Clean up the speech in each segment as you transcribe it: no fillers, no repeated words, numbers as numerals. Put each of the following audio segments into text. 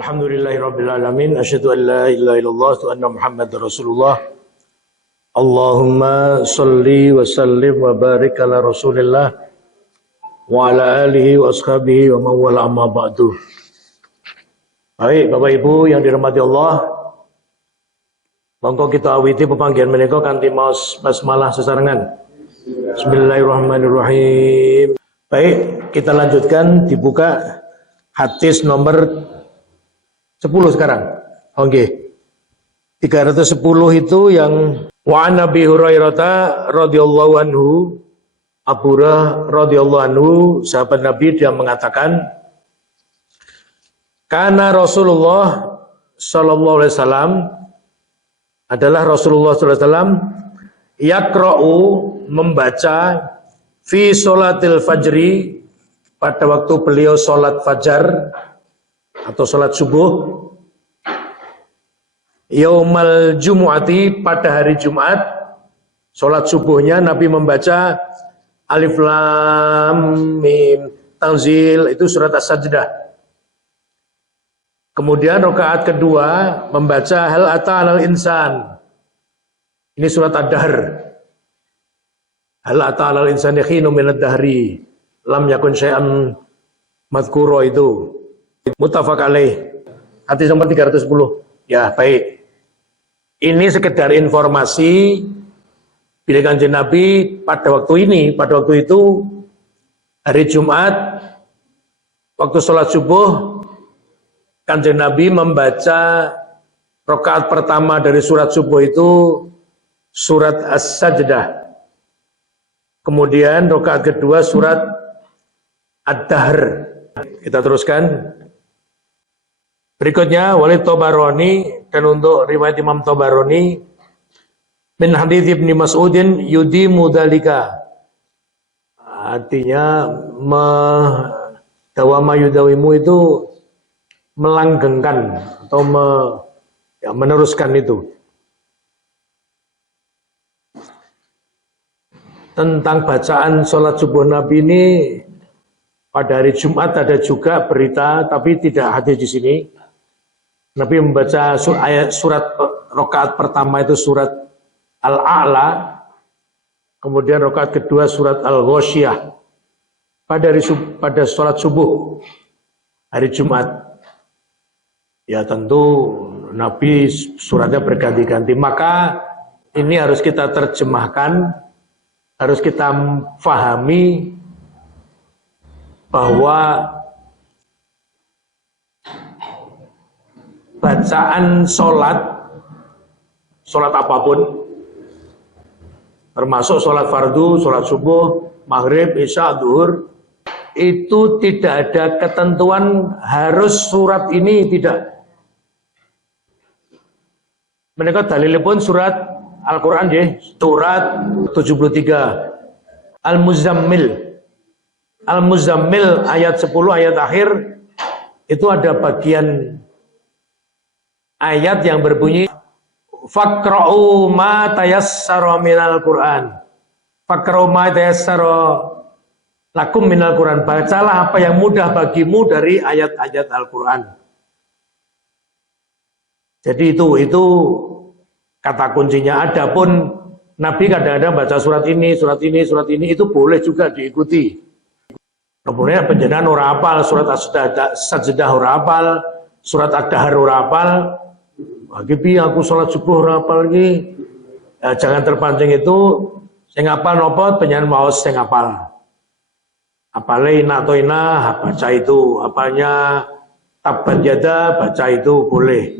Alhamdulillahirrabbilalamin. Asyhadu an la ilaha illallah wa anna Muhammadar Rasulullah. Allahumma salli wa sallim wa barik ala Rasulillah wa ala alihi wa ashabihi wa mawala amma ba'du. Baik, Bapak Ibu yang dirahmati Allah, monggo kita awiti pepanggihan menika kanthi maos basmalah sesarengan. Bismillahirrahmanirrahim. Baik, kita lanjutkan, dibuka hadis nomor 10 sekarang. Oke. 310 itu yang wa Nabi Hurairah radhiyallahu anhu, Abu Hurairah radhiyallahu anhu, sahabat Nabi, dia mengatakan, karena Rasulullah sallallahu alaihi wasallam adalah Rasulullah sallallahu alaihi wasallam yaqra'u, membaca fi sholatil fajri, pada waktu beliau sholat fajar atau sholat subuh, yaumal jumu'ati, pada hari Jumat, sholat subuhnya Nabi membaca Alif Lam Mim Tanzil, itu surat As-Sajdah. Kemudian rakaat kedua membaca Hal Ata 'alal Insan, ini surat Ad-Dahr. Hal Ata 'alal Insani hinum minad dahri lam yakun syai'an madhkura, itu muttafaq alaih, hadis nomor 310. Ya, baik. Ini sekedar informasi bila Kanjeng Nabi pada waktu ini, pada waktu itu hari Jumat, waktu sholat subuh, Kanjeng Nabi membaca rakaat pertama dari surat subuh itu surat As-Sajdah. Kemudian rakaat kedua surat Ad-Dahr. Kita teruskan. Berikutnya Walid Tabarani, dan untuk riwayat Imam Tabarani, min hadits Ibnu Mas'udin yudimu dzalika, artinya dawama yudawimu itu melanggengkan atau meneruskan itu. Tentang bacaan sholat subuh Nabi ini pada hari Jumat ada juga berita, tapi tidak hadis di sini. Nabi membaca surat rakaat pertama itu surat Al-A'la, kemudian rakaat kedua surat Al-Ghasyiyah pada sholat subuh hari Jumat. Ya tentu Nabi suratnya berganti-ganti, maka ini harus kita terjemahkan, harus kita fahami bahwa bacaan sholat apapun, termasuk sholat fardu, sholat subuh, maghrib, isya, zuhur, itu tidak ada ketentuan harus surat ini, tidak. Mereka dalilnya pun surat Al-Quran ya, surat 73 Al-Muzammil ayat 10, ayat akhir itu ada bagian ayat yang berbunyi faqra'u ma tayassara minal Qur'an. Faqra'u ma tayassara lakum minal Qur'an. Bacalah apa yang mudah bagimu dari ayat-ayat Al-Qur'an. Jadi itu kata kuncinya. Adapun Nabi kadang-kadang baca surat ini, itu boleh juga diikuti. Kemudian penjenengan ora hafal surat As-Sajdah, ora hafal surat Ad-Dahr, ora hafal, bagi aku sholat subuh ora hafal iki. Ya, jangan terpancing itu sing hafal napa penjenengan maos sing hafal. Apale ina to ina, baca itu. Apalnya tabbat yada, baca itu boleh.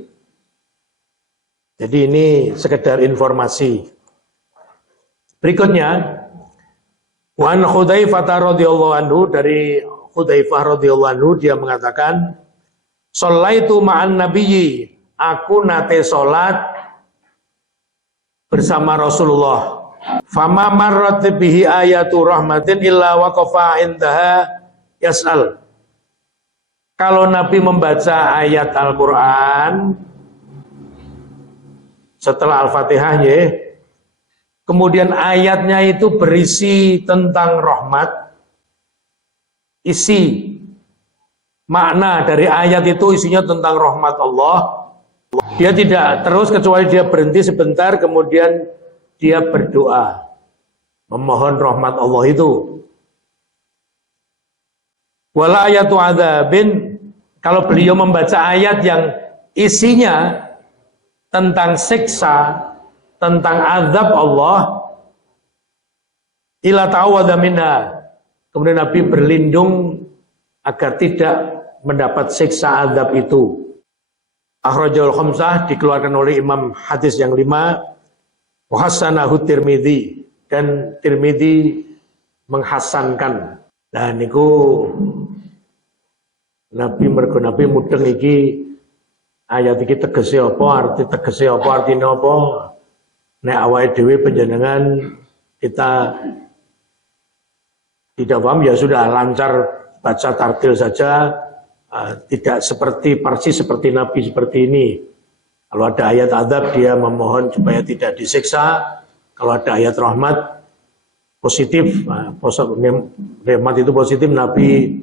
Jadi ini sekedar informasi. Berikutnya, Wan Hudzaifah radhiyallahu anhu, dari Hudzaifah radhiyallahu anhu, dia mengatakan, "Shallaitu ma'an nabiyyi", aku nate salat bersama Rasulullah. "Fama marrat bihi ayatu rahmatin illa waqafa indaha yas'al." Kalau Nabi membaca ayat Al-Qur'an setelah Al-Fatihahnya, kemudian ayatnya itu berisi tentang rahmat, isi makna dari ayat itu isinya tentang rahmat Allah, dia tidak terus kecuali dia berhenti sebentar kemudian dia berdoa memohon rahmat Allah itu. Wala ayatu adzabin, kalau beliau membaca ayat yang isinya tentang siksa, tentang azab Allah, ila ta'awadha minha, kemudian Nabi berlindung agar tidak mendapat siksa azab itu. Akhrajul khamsah, dikeluarkan oleh Imam hadis yang 5, wa hasanahu Tirmidzi, dan Tirmidzi menghasankan. Nah niku Nabi mudeng iki ayat iki tegese apa, artine apa? Nek awake dhewe panjenengan kita tidak paham ya sudah, lancar baca tartil saja, tidak seperti persis seperti Nabi seperti ini. Kalau ada ayat azab dia memohon supaya tidak disiksa, kalau ada ayat rahmat positif, rahmat itu positif, Nabi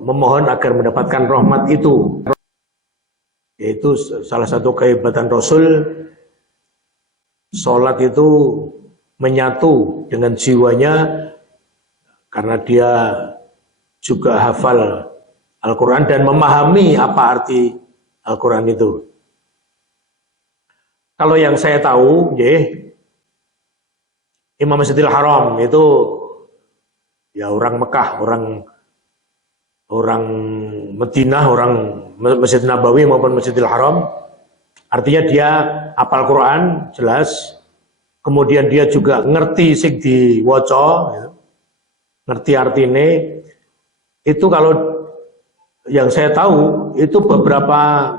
memohon agar mendapatkan rahmat itu. Yaitu salah satu kehebatan Rasul, sholat itu menyatu dengan jiwanya karena dia juga hafal Al-Quran dan memahami apa arti Al-Quran itu. Kalau yang saya tahu, Imam Masjidil Haram itu ya orang Mekah, orang Madinah, orang Masjid Nabawi maupun Masjidil Haram. Artinya dia hafal Quran jelas, kemudian dia juga ngerti sing diwaca, ngerti artine. Itu kalau yang saya tahu itu beberapa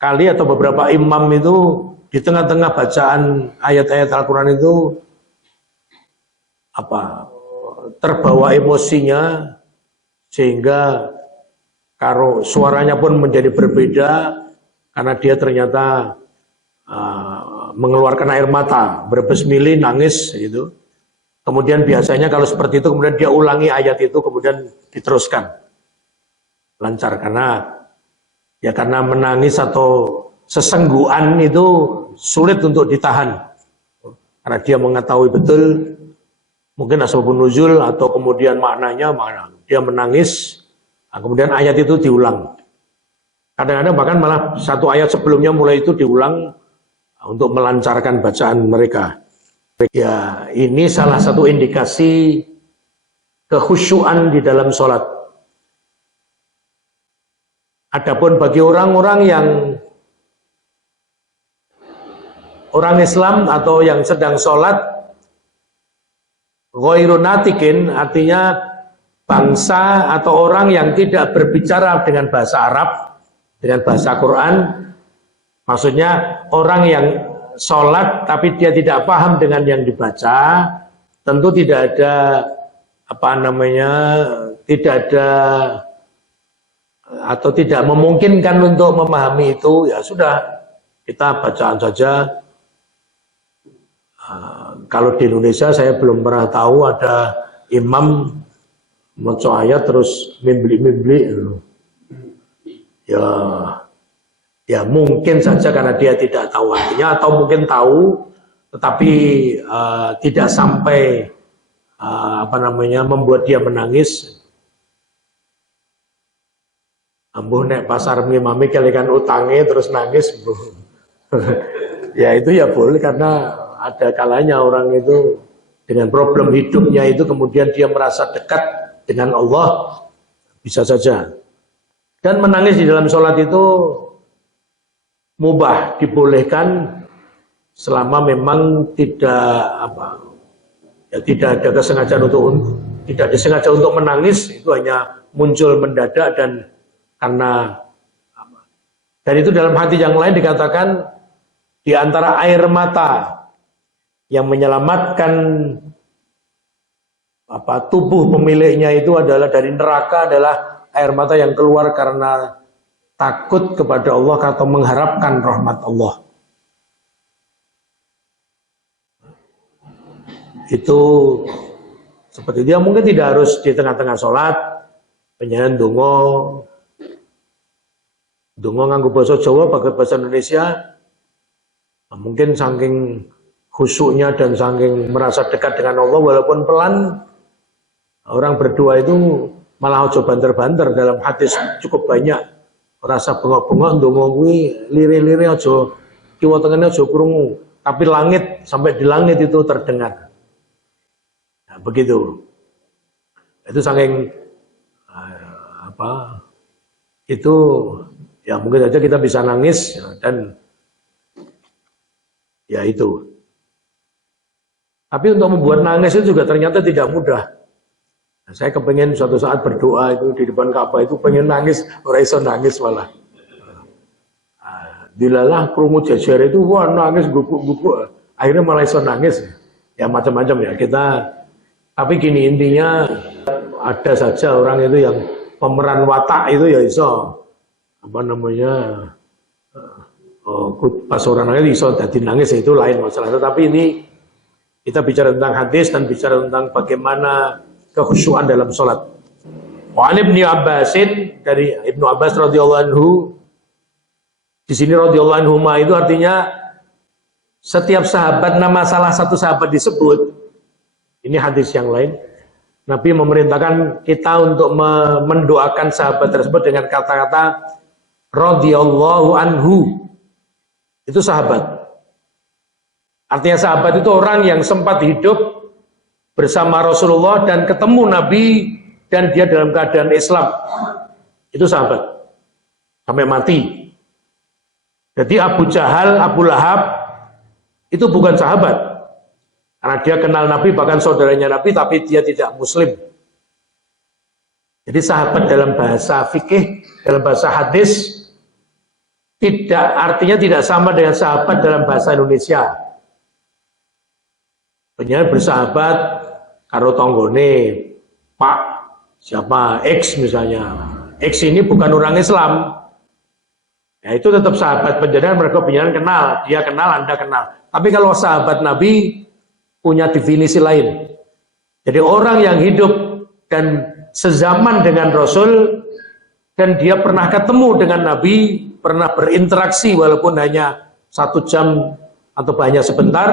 kali atau beberapa imam itu di tengah-tengah bacaan ayat-ayat Al-Quran itu terbawa emosinya sehingga karo suaranya pun menjadi berbeda karena dia ternyata mengeluarkan air mata, berbesmili, nangis gitu. Kemudian biasanya kalau seperti itu kemudian dia ulangi ayat itu kemudian diteruskan lancar karena menangis atau sesenggukan itu sulit untuk ditahan karena dia mengetahui betul mungkin asbabun nuzul atau kemudian maknanya dia menangis, kemudian ayat itu diulang. Kadang-kadang bahkan malah satu ayat sebelumnya mulai itu diulang untuk melancarkan bacaan mereka. Ya, ini salah satu indikasi kekhusyuan di dalam sholat. Adapun bagi orang-orang yang orang Islam atau yang sedang sholat, ghairu natikin, artinya bangsa atau orang yang tidak berbicara dengan bahasa Arab, dengan bahasa Quran, maksudnya orang yang sholat tapi dia tidak paham dengan yang dibaca, tentu tidak ada tidak ada atau tidak memungkinkan untuk memahami itu. Ya sudah, kita bacaan saja. Kalau di Indonesia saya belum pernah tahu ada imam maca ayat terus mimli ya mungkin saja karena dia tidak tahu artinya atau mungkin tahu tetapi tidak sampai membuat dia menangis. Ambuh nek pasar mimami kalikan utangnya terus nangis. Ya itu ya boleh karena ada kalanya orang itu dengan problem hidupnya itu kemudian dia merasa dekat dengan Allah, bisa saja. Dan menangis di dalam sholat itu mubah, dibolehkan selama memang tidak ada kesengajaan tidak disengaja untuk menangis, itu hanya muncul mendadak dan itu dalam hadis yang lain dikatakan di antara air mata yang menyelamatkan tubuh pemiliknya itu adalah dari neraka adalah air mata yang keluar karena takut kepada Allah atau mengharapkan rahmat Allah. Itu seperti dia mungkin tidak harus di tengah-tengah sholat, Penyanyian donga nganggo basa Jawa pakai bahasa Indonesia. Nah, mungkin saking khusyuknya dan saking merasa dekat dengan Allah walaupun pelan, orang berdoa itu malah ojo banter-banter. Dalam hadis cukup banyak rasa bengok-bengok ndonga kuwi lire-lire aja kiwa tengene aja krungu, tapi langit sampai di langit itu terdengar. Nah, begitu. Itu saking itu ya mungkin saja kita bisa nangis dan ya itu. Tapi untuk membuat nangis itu juga ternyata tidak mudah. Nah, saya kepengen suatu saat berdoa itu di depan Ka'bah itu pengen nangis, ora iso nangis malah. Dilalah krungu jejer itu wah nangis gubuk-gubuk, akhirnya malah iso nangis. Ya macam-macam ya kita. Tapi gini intinya ada saja orang itu yang pemeran watak itu ya iso pas orang nangis iso jadi nangis itu lain masalah. Tetapi ini kita bicara tentang hadis dan bicara tentang bagaimana kekhusyuan dalam sholat. Wa an Ibnu Abbasin, dari Ibnu Abbas radhiyallahu anhu. Di sini radhiyallahu anhu itu artinya setiap sahabat nama salah satu sahabat disebut. Ini hadis yang lain. Nabi memerintahkan kita untuk mendoakan sahabat tersebut dengan kata-kata radhiyallahu anhu. Itu sahabat. Artinya sahabat itu orang yang sempat hidup bersama Rasulullah dan ketemu Nabi dan dia dalam keadaan Islam. Itu sahabat. Sampai mati. Jadi Abu Jahal, Abu Lahab itu bukan sahabat. Karena dia kenal Nabi, bahkan saudaranya Nabi, tapi dia tidak Muslim. Jadi sahabat dalam bahasa fikih, dalam bahasa hadis, artinya tidak sama dengan sahabat dalam bahasa Indonesia. Penyanyi bersahabat karo tonggone, Pak siapa X misalnya. X ini bukan orang Islam. Ya itu tetap sahabat penjadian, mereka penjadian kenal, dia kenal, Anda kenal. Tapi kalau sahabat Nabi punya definisi lain. Jadi orang yang hidup dan sezaman dengan Rasul dan dia pernah ketemu dengan Nabi, pernah berinteraksi walaupun hanya 1 jam atau hanya sebentar,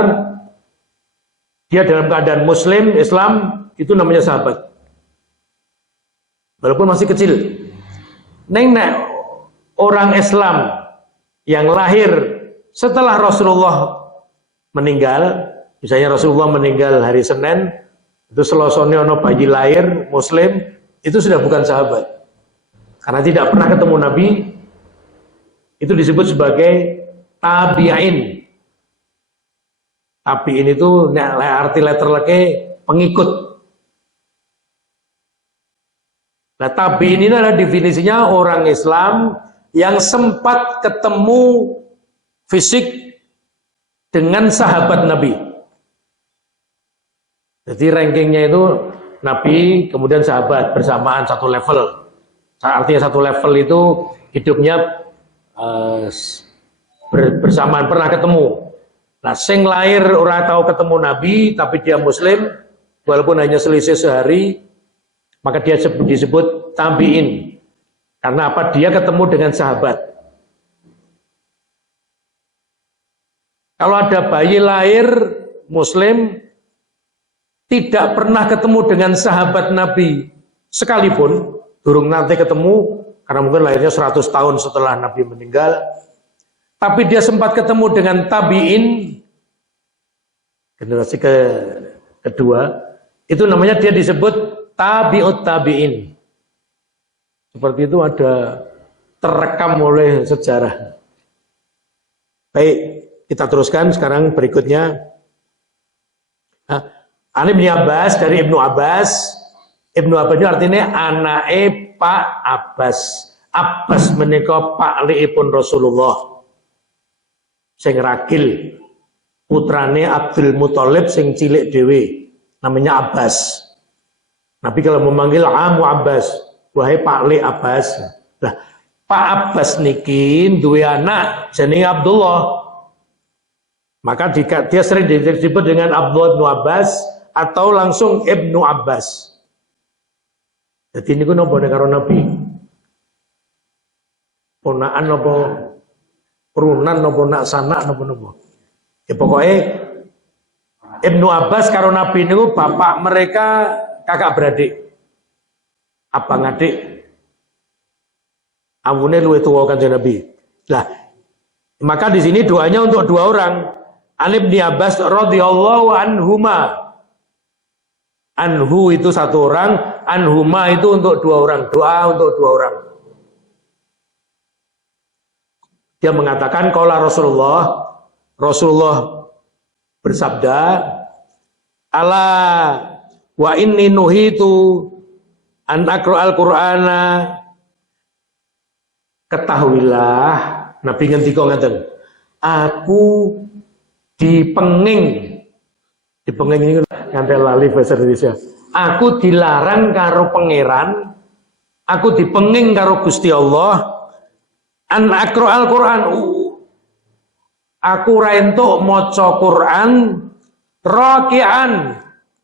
dia dalam keadaan Muslim, Islam, itu namanya sahabat. Walaupun masih kecil. Nek orang Islam yang lahir setelah Rasulullah meninggal, misalnya Rasulullah meninggal hari Senin, itu Selosone ono bayi lahir Muslim, itu sudah bukan sahabat. Karena tidak pernah ketemu Nabi, itu disebut sebagai tabi'in. Tabi'in itu arti letterleke pengikut. Nah, tabi'in ini adalah definisinya orang Islam yang sempat ketemu fisik dengan sahabat Nabi. Jadi rankingnya itu Nabi, kemudian sahabat bersamaan satu level. Artinya satu level itu hidupnya bersamaan, pernah ketemu. Nah, sing lahir orang tahu ketemu Nabi, tapi dia Muslim, walaupun hanya selisih sehari, maka dia disebut tabi'in. Karena apa? Dia ketemu dengan sahabat. Kalau ada bayi lahir Muslim, tidak pernah ketemu dengan sahabat Nabi sekalipun, durung nanti ketemu, karena mungkin lahirnya 100 tahun setelah Nabi meninggal, tapi dia sempat ketemu dengan tabi'in, generasi kedua, itu namanya dia disebut tabi'ut tabi'in. Seperti itu ada terekam oleh sejarah. Baik, kita teruskan sekarang berikutnya. An Ibnu Abbas, dari Ibnu Abbas. Ibnu Abbas itu artinya anake Pak Abbas. Abbas menika paklikipun Rasulullah. Sing ragil. Putrane Abdul Muthalib sing cilik dhewe. Namanya Abbas. Nabi kalau memanggil Amu Abbas, wahai Paklik Abbas. Nah, Pak Abbas niki duwe anak jenenge Abdullah. Maka dia sering disebut dengan Abdullah bin Abbas atau langsung Ibnu Abbas. Jadi niku napa nek karo Nabi? Ponaan napa kerunan napa nak sanak napa? Ya pokoknya Ibnu Abbas karo Nabi niku bapak mereka kakak beradik. Abang adik. Amune luwih tuwa Kanjeng Nabi. Lah, maka di sini doanya untuk dua orang. An Ibnu Abbas radhiyallahu anhuma. Anhu itu satu orang, anhuma itu untuk dua orang. Doa untuk dua orang. Dia mengatakan qala Rasulullah bersabda, ala wa inni nuhitu an aqra'al qur'ana. Ketahuilah, Nabi ngendika ngaten, aku dipenging ini nganti lali bahasa Indonesia. Aku dilarang karo pangeran, aku dipenging karo Gusti Allah an aqra'al Qur'an. Aku ra entuk maca Quran raki'an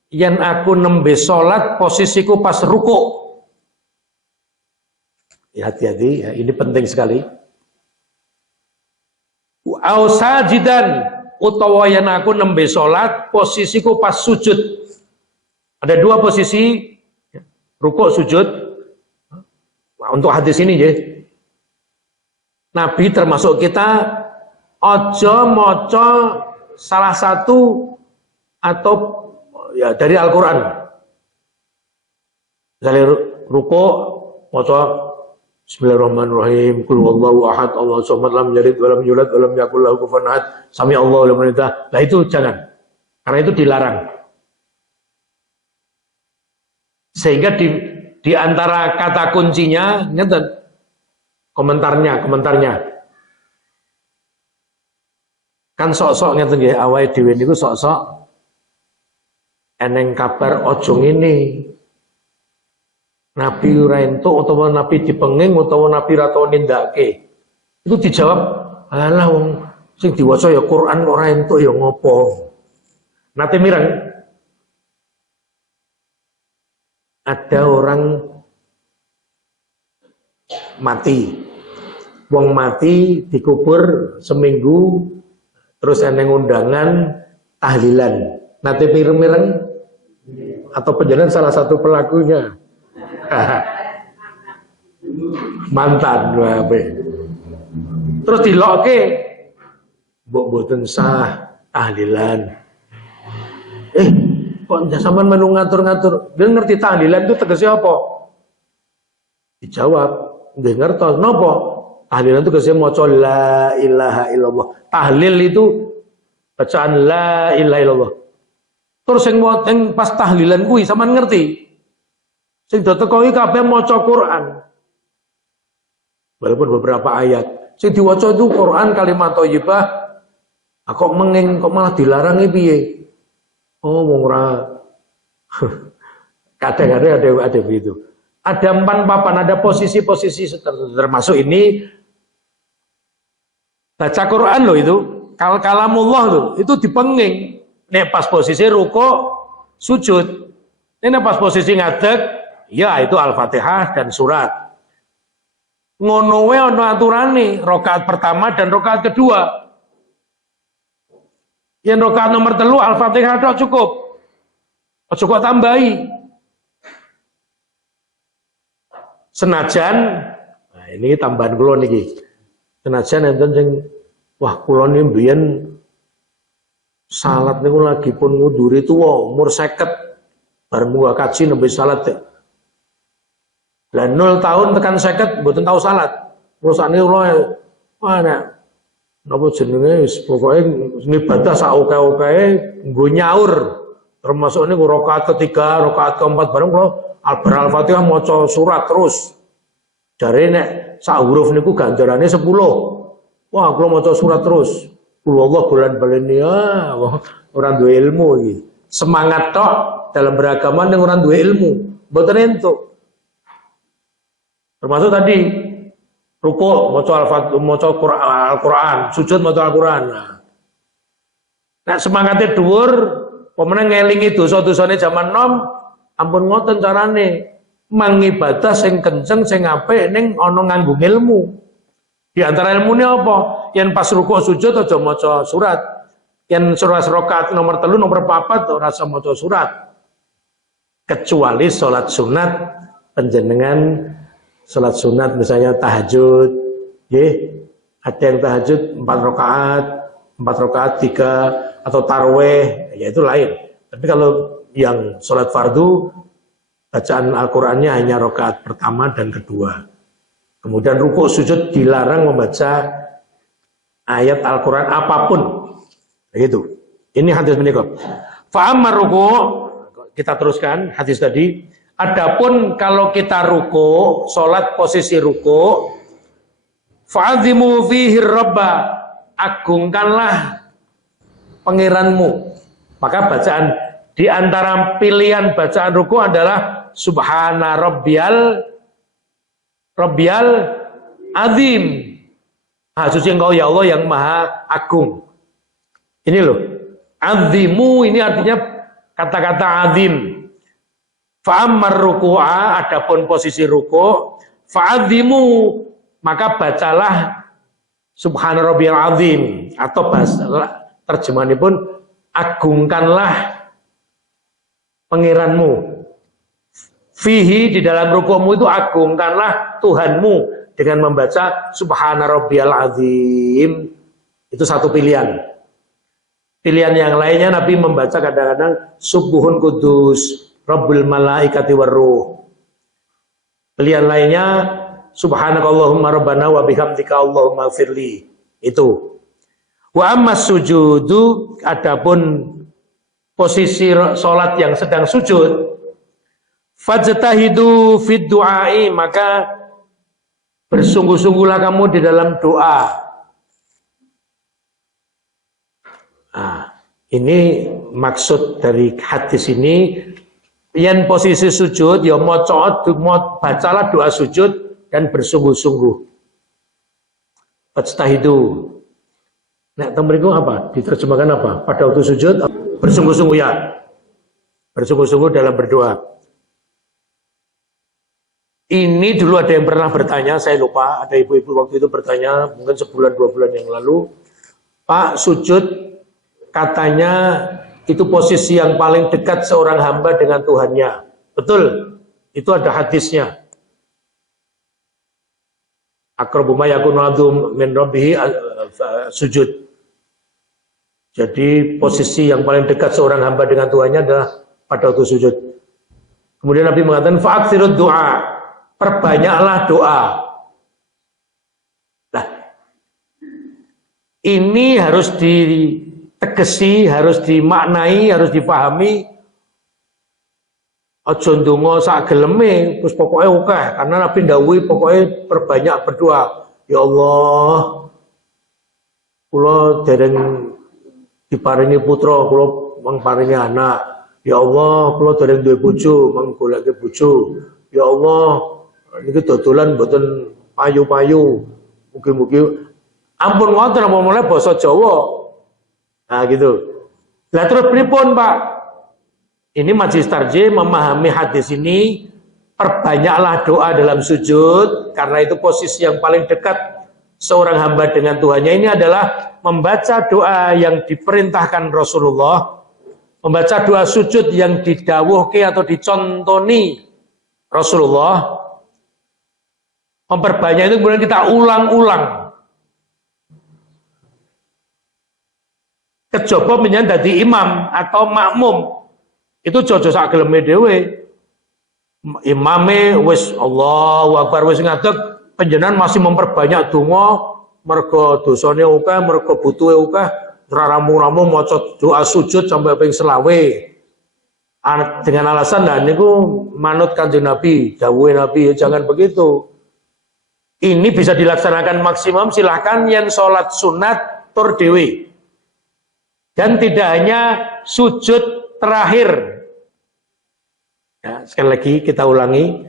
yen aku nembe salat posisiku pas ruku'. Ya, hati-hati ya, ini penting sekali. Au sajidan utawa yen aku nembe salat posisiku pas sujud. Ada dua posisi, rukuk sujud. Untuk hadis ini ya. Nabi termasuk kita ojo maca salah satu atau ya dari Al-Qur'an. Misalnya rukuk maca Bismillahirrahmanirrahim. Qul huwallahu ahad, Allahu samad, lam yalid wa lam yulad wa lam yakul lahu kufuwan ahad. Sami Allahu liman hamidah. Nah itu jangan. Karena itu dilarang. Sehingga di antara kata kuncinya ngeten. Komentarnya. Kan sok-sok ngeten nggih, awake dhewe niku sok-sok eneng kabar ojo ngene. Nabi ora entuk utawa Nabi dipenging utawa Nabi ra tau nindakake. Itu dijawab, alah wong sing diwaca ya Quran ora entuk ya ngopo. Nate mireng ada orang mati. Wong mati dikubur seminggu terus eneng undangan tahlilan. Nate mireng-mireng atau penjelasan salah satu pelakunya. Mantan terus dilokke mbok boten sah tahlilan. Kok sampean melu ngatur-ngatur? Dia ngerti tahlilan itu tegese apa? Dijawab, nggih ngertos napa? Tahlilan itu tegese maca la ilaha illallah. Tahlil itu bacaan la ilaha illallah. Terus sing pas tahlilan kuwi sampean ngerti? Sing do teko iki kabeh maca Quran. Walaupun beberapa ayat. Sing diwaca itu Quran kalimat thayyibah. Kok menging kok malah dilarang piye? Oh, wong ora. Kadang-kadang ada begitu. Ada papan, ada posisi-posisi termasuk ini baca Quran loh itu. Kalamullah loh, itu dipenging. Nek pas posisi ruku, sujud. Nek pas posisi ngadeg, ya itu Al-Fatihah dan surat. Ngono wae ana aturane, rakaat pertama dan rakaat kedua. Yang rakaat nomor 3 Al-Fatihah tok cukup. Aja kok tambahi. Senajan, nah ini tambahan kula niki. Senajan enten sing wah kula niki mbiyen salat niku lagi pun ngunduri tuwa umur 50 bareng muga kaji nembe salat. Lah 0 tahun tekan 50 mboten tau salat. Rusane kula ana napa jenenge wis pokoke ngibadah sak oke-okee nggo nyaur. Termasuk niku rakaat ketiga, rakaat keempat bareng kula Al-Fatihah maca surat terus. Jare nek sak huruf niku ganjarane 10. Wah, kula maca surat terus. Allah bulan-baleni ora duwe ilmu iki. Semangat tok dalam beragama ning ora duwe ilmu, mboten entuk. Termasuk tadi rukuk maca Al-Qur'an, sujud maca Al-Qur'an. Nek semangate dhuwur, pemenang ngelingi dosa-dosane zaman nom, ampun ngoten carane. mangibadah sing kenceng sing apik ning ana nganggo ilmu. Di antara ilmune apa? Yen pas rukuk sujud aja maca surat. Yen surah rakaat nomor 3 nomor 4 ora usah maca surat. Kecuali salat sunat panjenengan salat sunat misalnya tahajud, nggih. Ada yang tahajud 4 rakaat 3 atau tarawih, ya itu lain. Tapi kalau yang salat fardu bacaan Al-Qur'annya hanya rakaat pertama dan kedua. Kemudian rukuk sujud dilarang membaca ayat Al-Qur'an apapun. Begitu. Ini hadis menika. Fa ammar rukuk, kita teruskan hadis tadi. Adapun kalau kita rukuk, salat posisi rukuk, fa'azimu fihi rabba, agungkanlah pangeranmu. Maka bacaan di antara pilihan bacaan rukuk adalah subhana rabbiyal azim. Maha suci engkau ya Allah yang maha agung. Ini loh, azimu ini artinya kata-kata azim. Fa'ammar ruku'a, adapun posisi ruku', fa'azimu, maka bacalah subhana rabbiyal azim, atau terjemahannya pun agungkanlah pangeranmu. Fihi, di dalam ruku'mu itu agungkanlah Tuhanmu dengan membaca subhana rabbiyal azim. Itu satu pilihan. Pilihan yang lainnya Nabi membaca kadang-kadang subuhun kudus Rabbul malaikati warruh. Pilihan lainnya subhanakallahumma rabbana wa bihamdika Allahumma firli. Itu. Wa ammas sujudu, adapun posisi salat yang sedang sujud, fajtahidu fid du'ai, maka bersungguh-sungguhlah kamu di dalam doa. Nah, ini maksud dari hadis ini. Yang posisi sujud, ya bacalah doa sujud dan bersungguh-sungguh. Fajtahidu. Nah, temeriku apa? Diterjemahkan apa? Pada waktu sujud, bersungguh-sungguh ya. Bersungguh-sungguh dalam berdoa. Ini dulu ada yang pernah bertanya, saya lupa, ada ibu-ibu waktu itu bertanya, mungkin sebulan 2 bulan yang lalu, Pak, sujud katanya itu posisi yang paling dekat seorang hamba dengan Tuhannya. Betul, itu ada hadisnya. Aqrabu ma yakunu 'abdu min rabbih sujud. Jadi posisi yang paling dekat seorang hamba dengan Tuhannya adalah pada waktu sujud. Kemudian Nabi mengatakan fa'aktsirud du'a, perbanyaklah doa. Nah, ini harus ditegesi, harus dimaknai, harus dipahami. Aja ndonga sak geleme, terus pokoknya akeh, karena Nabi ndhawuhi pokoknya perbanyak berdoa. Ya Allah, kula dereng diparingi putra, kula mangparingi anak. Ya Allah, kula dereng duwe bojo, mang goleke bojo. Ya Allah, niki dodolan mboten payu-payu. Mugi-mugi ampun wonten apa mulai basa Jawa. Nah gitu. Lah terus pripun Pak? Ini Majelis Tarjih memahami hadis ini, perbanyaklah doa dalam sujud, karena itu posisi yang paling dekat seorang hamba dengan Tuhannya. Ini adalah membaca doa yang diperintahkan Rasulullah, membaca doa sujud yang didawuhke atau dicontoni Rasulullah. Memperbanyak itu kemudian kita ulang-ulang. Kejaba menyan dadi imam atau makmum itu jojo sak geleme dhewe. Imame wis Allahu Akbar wis ngadeg, panjenengan masih memperbanyak donga mergo dosane akeh, mergo butuhe akeh, ramu-ramu maca doa sujud sampai ping 20. Dengan alasan nah niku manut Kanjeng Nabi, dawuhe Nabi, jangan begitu. Ini bisa dilaksanakan maksimum, silahkan yang sholat sunat tur dewe. Dan tidak hanya sujud terakhir. Ya, sekali lagi kita ulangi.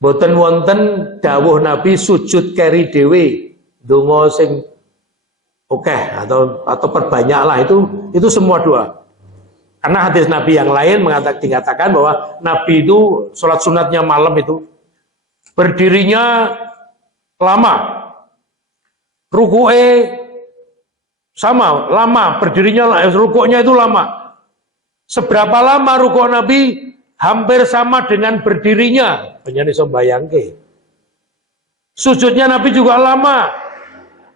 Boten wonten dawuh Nabi sujud keri dewe. Donga sing akeh atau perbanyaklah, itu semua doa. Karena hadis Nabi yang lain dikatakan bahwa Nabi itu sholat sunatnya malam itu berdirinya lama, ruku'e sama lama, berdirinya rukuknya itu lama. Seberapa lama rukuk Nabi? Hampir sama dengan berdirinya. Penyanyi sombayangke. Sujudnya Nabi juga lama,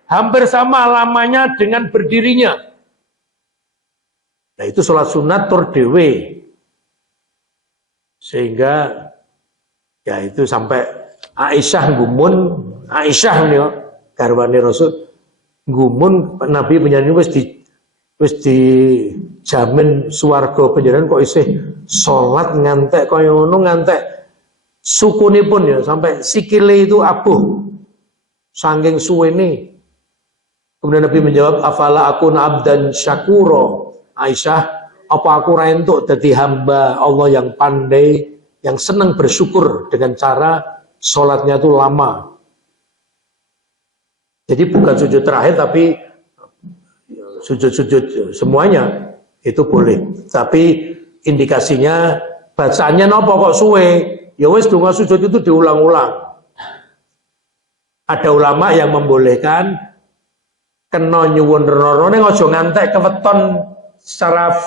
hampir sama lamanya dengan berdirinya. Nah itu sholat sunat tur dewe. Sehingga ya itu sampai Aisyah nih garwane Rasul gumun Nabi penyanyi wis dijamin swarga panjenengan kok isih salat ngantek kaya ngono ngantek sukunipun ya sampai sikile itu abuh saking suwene. Kemudian Nabi menjawab, afala akun abdan syakura. Aisyah, apa aku ra entuk dadi hamba Allah yang pandai, yang senang bersyukur dengan cara sholatnya itu lama. Jadi bukan sujud terakhir tapi sujud-sujud semuanya itu boleh. Tapi indikasinya bacaannya nopo kok suwe? Ya wis donga sujud itu diulang-ulang. Ada ulama yang membolehkan kena nyuwun rene aja ngantek keweton secara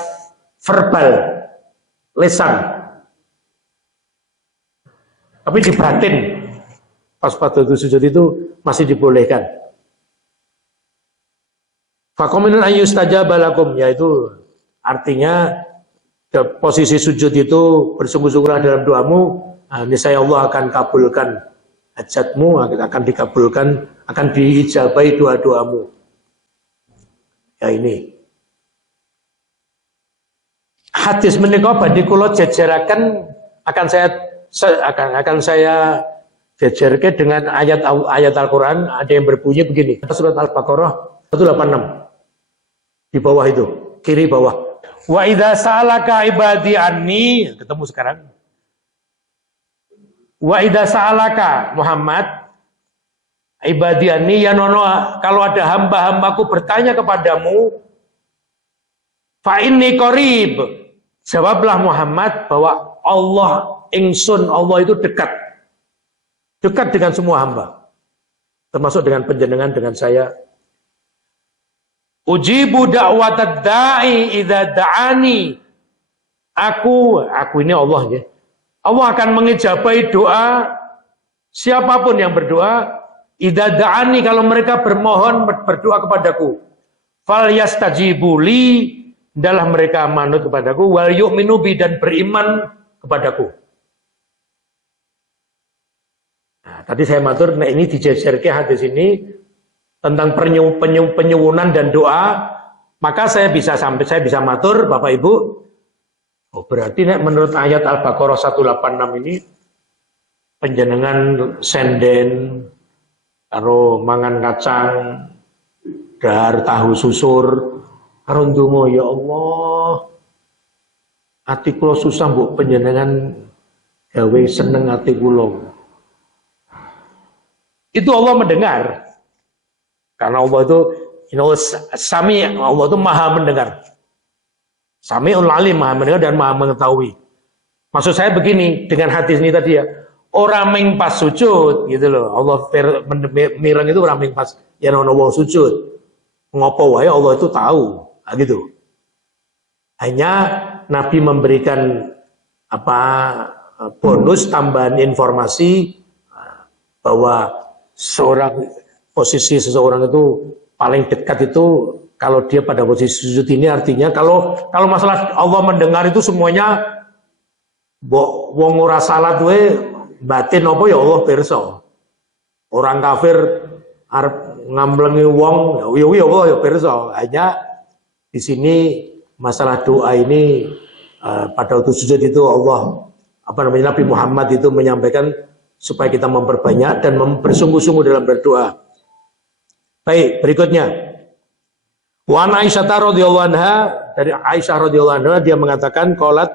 verbal lisan. Tapi di batin pas pada sujud itu masih dibolehkan. Fakominun ayyustajaba lakum, yaitu artinya posisi sujud itu bersungguh-sungguhlah dalam doamu, niscaya Allah akan kabulkan hajatmu, akan dikabulkan, akan diijabai doa-doamu. Ya ini. Hadis menika badhe kula jejeraken akan saya jejerke dengan ayat Al-Qur'an. Ada yang berbunyi begini. Surat Al-Baqarah 186. Di bawah itu, kiri bawah. Wa idza sa'alaka ibadi anni, ketemu sekarang. Wa idza sa'alaka Muhammad ibadi anni ya nono, kalau ada hamba-hambaku bertanya kepadamu, fa inni qarib. Jawablah Muhammad bahwa Allah ingsun, Allah itu dekat. Dekat dengan semua hamba. Termasuk dengan panjenengan, dengan saya. Ujibu da'watad da'i idza da'ani. Aku ini Allah ya. Allah akan mengijabai doa siapapun yang berdoa idza da'ani, kalau mereka bermohon berdoa kepadaku. Fal yastajibu li, adalah mereka manut kepadaku, wal yu'minu bi, dan beriman kepadaku. Nah, tadi saya matur, nah ini dijejerke hadis ini tentang penyuwunan dan doa, maka saya bisa matur Bapak Ibu, oh berarti menurut ayat Al-Baqarah 186 ini panjenengan senden karo mangan kacang, dahar tahu susur, karo ndonga, ya Allah, ati kula susah mbok panjenengan gawe seneng ati kula. Itu Allah mendengar. Karena Allah itu Sami, Allah itu maha mendengar. Sami'ul alim, maha mendengar dan maha mengetahui. Maksud saya begini, dengan hadis ini tadi ya, orang ming pas sujud gitu loh. Allah mireng itu orang ming pas ya ono wong sujud. Ngopo wae Allah itu tahu. Nah, gitu. Hanya Nabi memberikan bonus tambahan informasi bahwa posisi seseorang itu paling dekat itu kalau dia pada posisi sujud ini, artinya kalau masalah Allah mendengar itu semuanya wong ora salat we batin apa ya Allah pirsa. Orang kafir arep ngamblengi wong ya Allah ya pirsa. Hanya di sini masalah doa ini pada waktu sujud itu Allah Nabi Muhammad itu menyampaikan supaya kita memperbanyak dan bersungguh-sungguh dalam berdoa. Baik, berikutnya. Wa Aisyah radhiyallahu anha, dari Aisyah radhiyallahu anha dia mengatakan qalat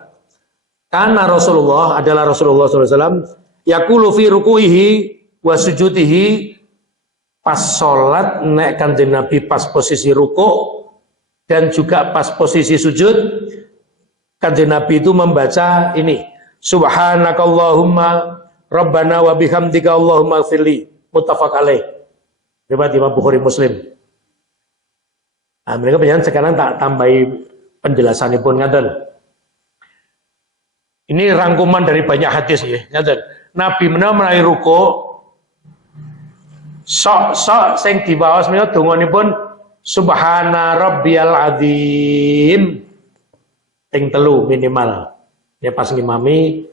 kana Rasulullah sallallahu alaihi wasallam yaqulu fi ruku'ihi wa sujudihi, pas salat nek Kanjeng Nabi pas posisi ruku' dan juga pas posisi sujud, Kanjeng Nabi itu membaca ini, Subhanakallahumma Rabbana wa bihamdika Allahumma firli, muttafaq alaih. Riwayat Imam Bukhari Muslim. Nah, mereka pengen sekarang tak tambahi penjelasannya pun ngaten. Ini rangkuman dari banyak hadis ya, ngaten. Nabi menawi ruku sok sing diwaos menika donganipun Subhana rabbiyal azim ping 3 minimal. Ya pas ngimami.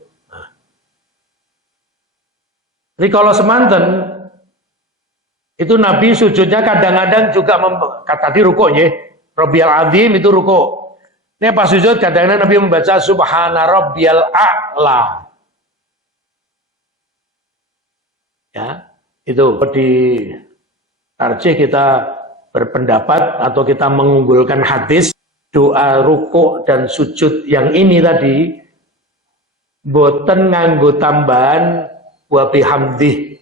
Jadi kalau semanten itu Nabi sujudnya kadang-kadang juga tadi rukuk ya. Rabbiyal azim itu rukuk. Ini pas sujud kadang-kadang Nabi membaca Subhana rabbiyal a'la. Ya, itu di tarjih kita berpendapat atau kita mengunggulkan hadis doa rukuk dan sujud yang ini tadi boten nganggo tambahan wa bihamdih,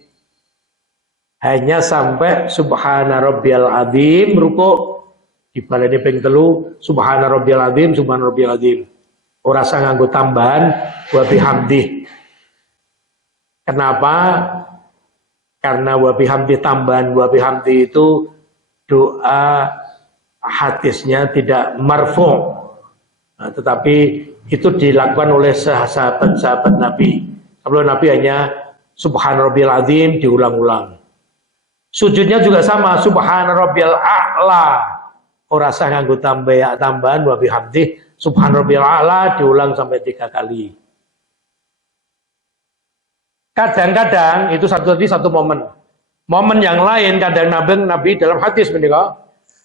hanya sampai subhana rabbiyal azim rukuk dibaleni ping 3 subhana rabbiyal azim subhana rabbiyal azim, ora usah nganggo tambahan wa bihamdih. Kenapa? Karena wa bihamdih, tambahan wa bihamdih itu doa hadisnya tidak marfu', nah, tetapi itu dilakukan oleh sahabat-sahabat Nabi. Kalau Nabi hanya subhana rabbiyal azim diulang-ulang. Sujudnya juga sama, subhana rabbiyal a'la. Ora usah nganggo tambahan wa bihamdih subhana rabbiyal a'la diulang sampai 3 kali. Kadang-kadang itu satu momen. Momen yang lain kadang Nabi dalam hadis menika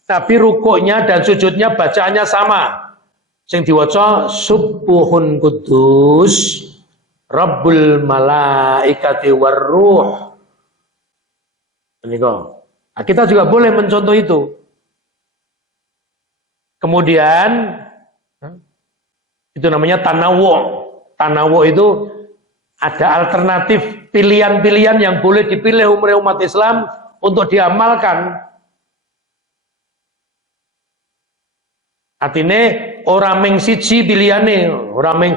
Nabi rukuknya dan sujudnya bacaannya sama. Sing diwaca subuhun kudus Rabbul malaikati warruh. Menika. Nah, kita juga boleh mencontoh itu. Kemudian itu namanya tanawu. Tanawu itu ada alternatif pilihan-pilihan yang boleh dipilih oleh umat Islam untuk diamalkan. Artinya orang meng siji pilihane, orang meng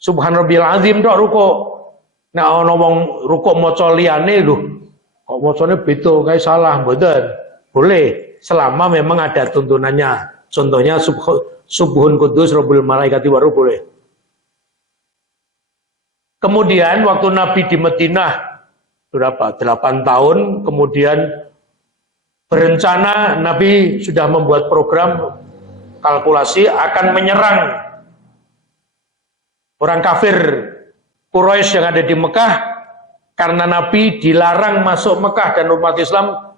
subhanarabbiyal azim tok rukuk. Nek ana wong rukuk maca liyane lho, kok macane beda kae salah mboten. Boleh selama memang ada tuntunannya. Contohnya subuhun kudus rabbul malaikati waruh boleh. Kemudian waktu Nabi di Madinah berapa? 8 tahun, kemudian berencana Nabi sudah membuat program kalkulasi akan menyerang orang kafir Quraisy yang ada di Mekah, karena Nabi dilarang masuk Mekah dan umat Islam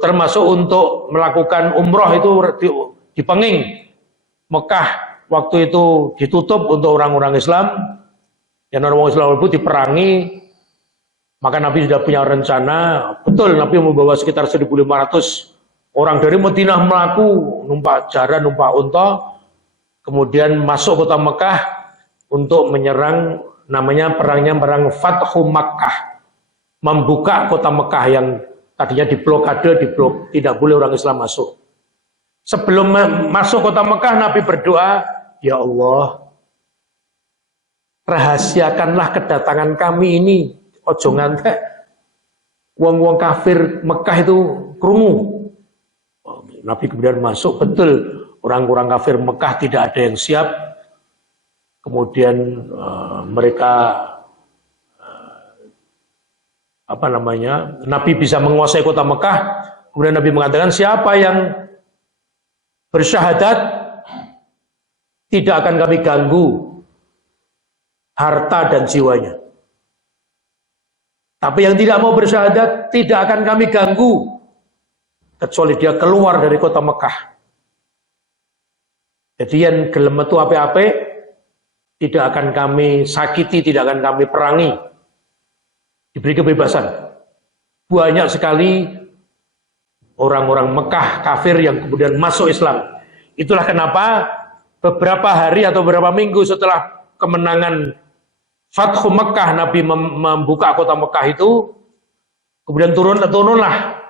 termasuk untuk melakukan umroh itu dipenging. Mekah waktu itu ditutup untuk orang-orang Islam. Yang orang Islam itu diperangi, maka Nabi sudah punya rencana. Betul, Nabi membawa sekitar 1.500 orang dari Madinah melaku, numpak jaran, numpak unta, kemudian masuk kota Mekah untuk menyerang, namanya perangnya perang Fathu Makkah, membuka kota Mekah yang tadinya diblokade, tidak boleh orang Islam masuk. Sebelum masuk kota Mekah, Nabi berdoa, ya Allah, rahasiakanlah kedatangan kami ini, ojo ngantek wong-wong kafir Mekah itu krungu. Nabi kemudian masuk, betul orang-orang kafir Mekah tidak ada yang siap. Kemudian mereka Nabi bisa menguasai kota Mekah. Kemudian Nabi mengatakan, siapa yang bersyahadat tidak akan kami ganggu harta dan jiwanya. Tapi yang tidak mau bersyahadat tidak akan kami ganggu kecuali dia keluar dari kota Mekah. Jadi yang gelem metu ape-ape tidak akan kami sakiti, tidak akan kami perangi. Diberi kebebasan. Banyak sekali orang-orang Mekah kafir yang kemudian masuk Islam. Itulah kenapa beberapa hari atau beberapa minggu setelah kemenangan Fathu Mekah, Nabi membuka kota Mekah itu, kemudian turunlah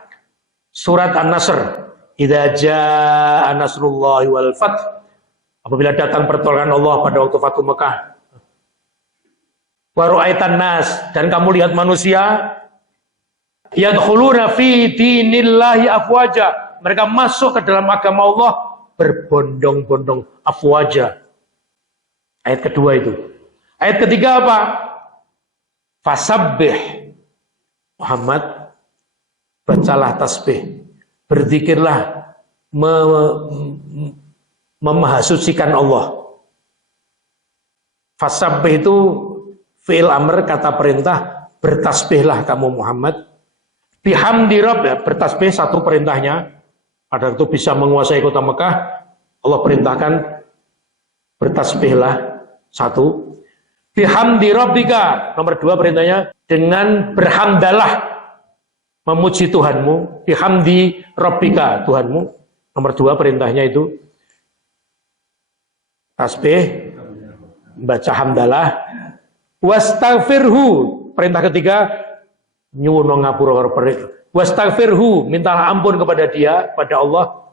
surat An-Nasr. Idza jaa nasrullahi wal fath Apabila datang pertolongan Allah pada waktu Fathu Mekah. Wa ra'aitan nas, dan kamu lihat manusia yadkhuluna fi dinillahi afwaja. Mereka masuk ke dalam agama Allah berbondong-bondong, afwaja. Ayat kedua itu. Ayat ketiga apa? Fasabbih. Muhammad, bacalah tasbih. Berzikirlah, memahasucikan Allah. Fasabbih itu fi'il amr, kata perintah, bertasbihlah kamu Muhammad. Bihamdi Rabb, ya, bertasbih satu perintahnya. Pada itu bisa menguasai kota Mekah, Allah perintahkan bertasbihlah satu. Bihamdi Rabbika, nomor dua perintahnya, dengan berhamdalah, memuji Tuhanmu. Bihamdi Rabbika, Tuhanmu. Nomor dua perintahnya itu tasbih, baca hamdalah. Wastaghfirhu, perintah ketiga, nyuwun ngapura karo. Wastaghfirhu, mintalah ampun kepada dia, pada Allah.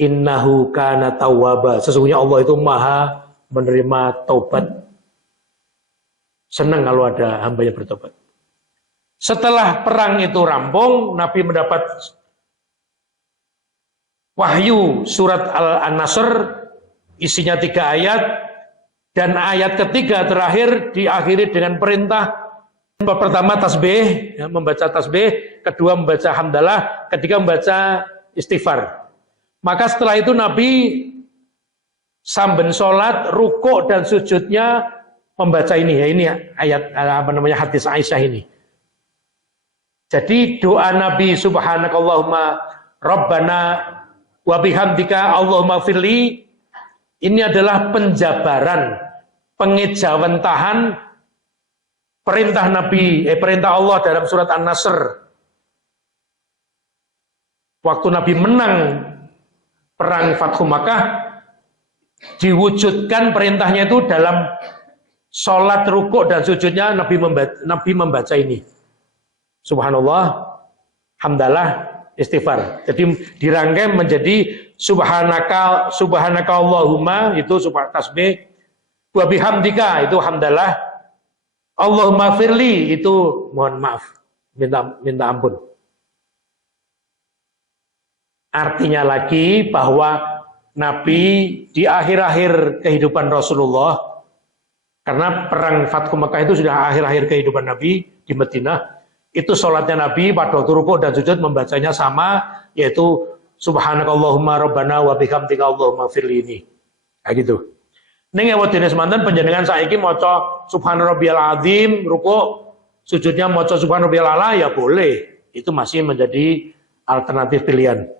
Innahu kana tawwaba, sesungguhnya Allah itu maha menerima taubat. Senang kalau ada hambanya bertobat. Setelah perang itu rampung, Nabi mendapat wahyu surat Al-Nasr, isinya 3 ayat, dan ayat ketiga terakhir diakhiri dengan perintah. Pertama tasbih, ya, membaca tasbih, kedua membaca hamdalah, ketiga membaca istighfar. Maka setelah itu Nabi sambil sholat, rukuk dan sujudnya membaca ini, ya, ini ayat hadis Aisyah ini. Jadi doa Nabi subhanakallahumma rabbana wa bihamdika Allahumma firli, ini adalah penjabaran, pengejawentahan perintah Nabi, perintah Allah dalam surat An-Nasr. Waktu Nabi menang perang Fathu Makkah, diwujudkan perintahnya itu dalam sholat, rukuk dan sujudnya. Nabi membaca ini. Subhanallah, hamdalah, istighfar. Jadi dirangkai menjadi subhanaka Allahumma, itu tasbih. Wa bihamdika, itu hamdalah. Allahumma firli, itu mohon maaf, minta ampun. Artinya lagi bahwa Nabi di akhir-akhir kehidupan Rasulullah, karena perang Fathu Makkah itu sudah akhir-akhir kehidupan Nabi di Madinah, itu sholatnya Nabi pada waktu rukuk dan sujud membacanya sama, yaitu subhanakallahumma rabbana wa bihamdika Allahumma firli ini. Kayak gitu. Ning ewedene semanten panjenengan saiki maca subhanarabbiyal azim, rukuk, sujudnya maca subhanarabbiyal a'la, ya boleh. Itu masih menjadi alternatif pilihan.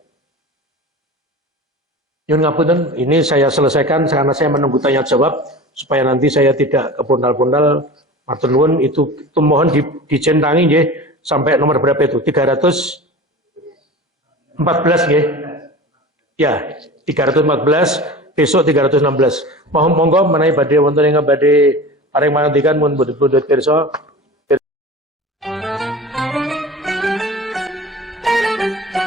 Nyun ngapunten, ini saya selesaikan karena saya menunggu tanya jawab supaya nanti saya tidak kepundal-pundal. Matur nuwun, itu mohon dicentangi nggih sampai nomor berapa itu? 314 nggih. Ya, 314, besok 316. Mohon monggo menawi badhe wonten ing badhe paring mangandikan mun budut-budut pirsa.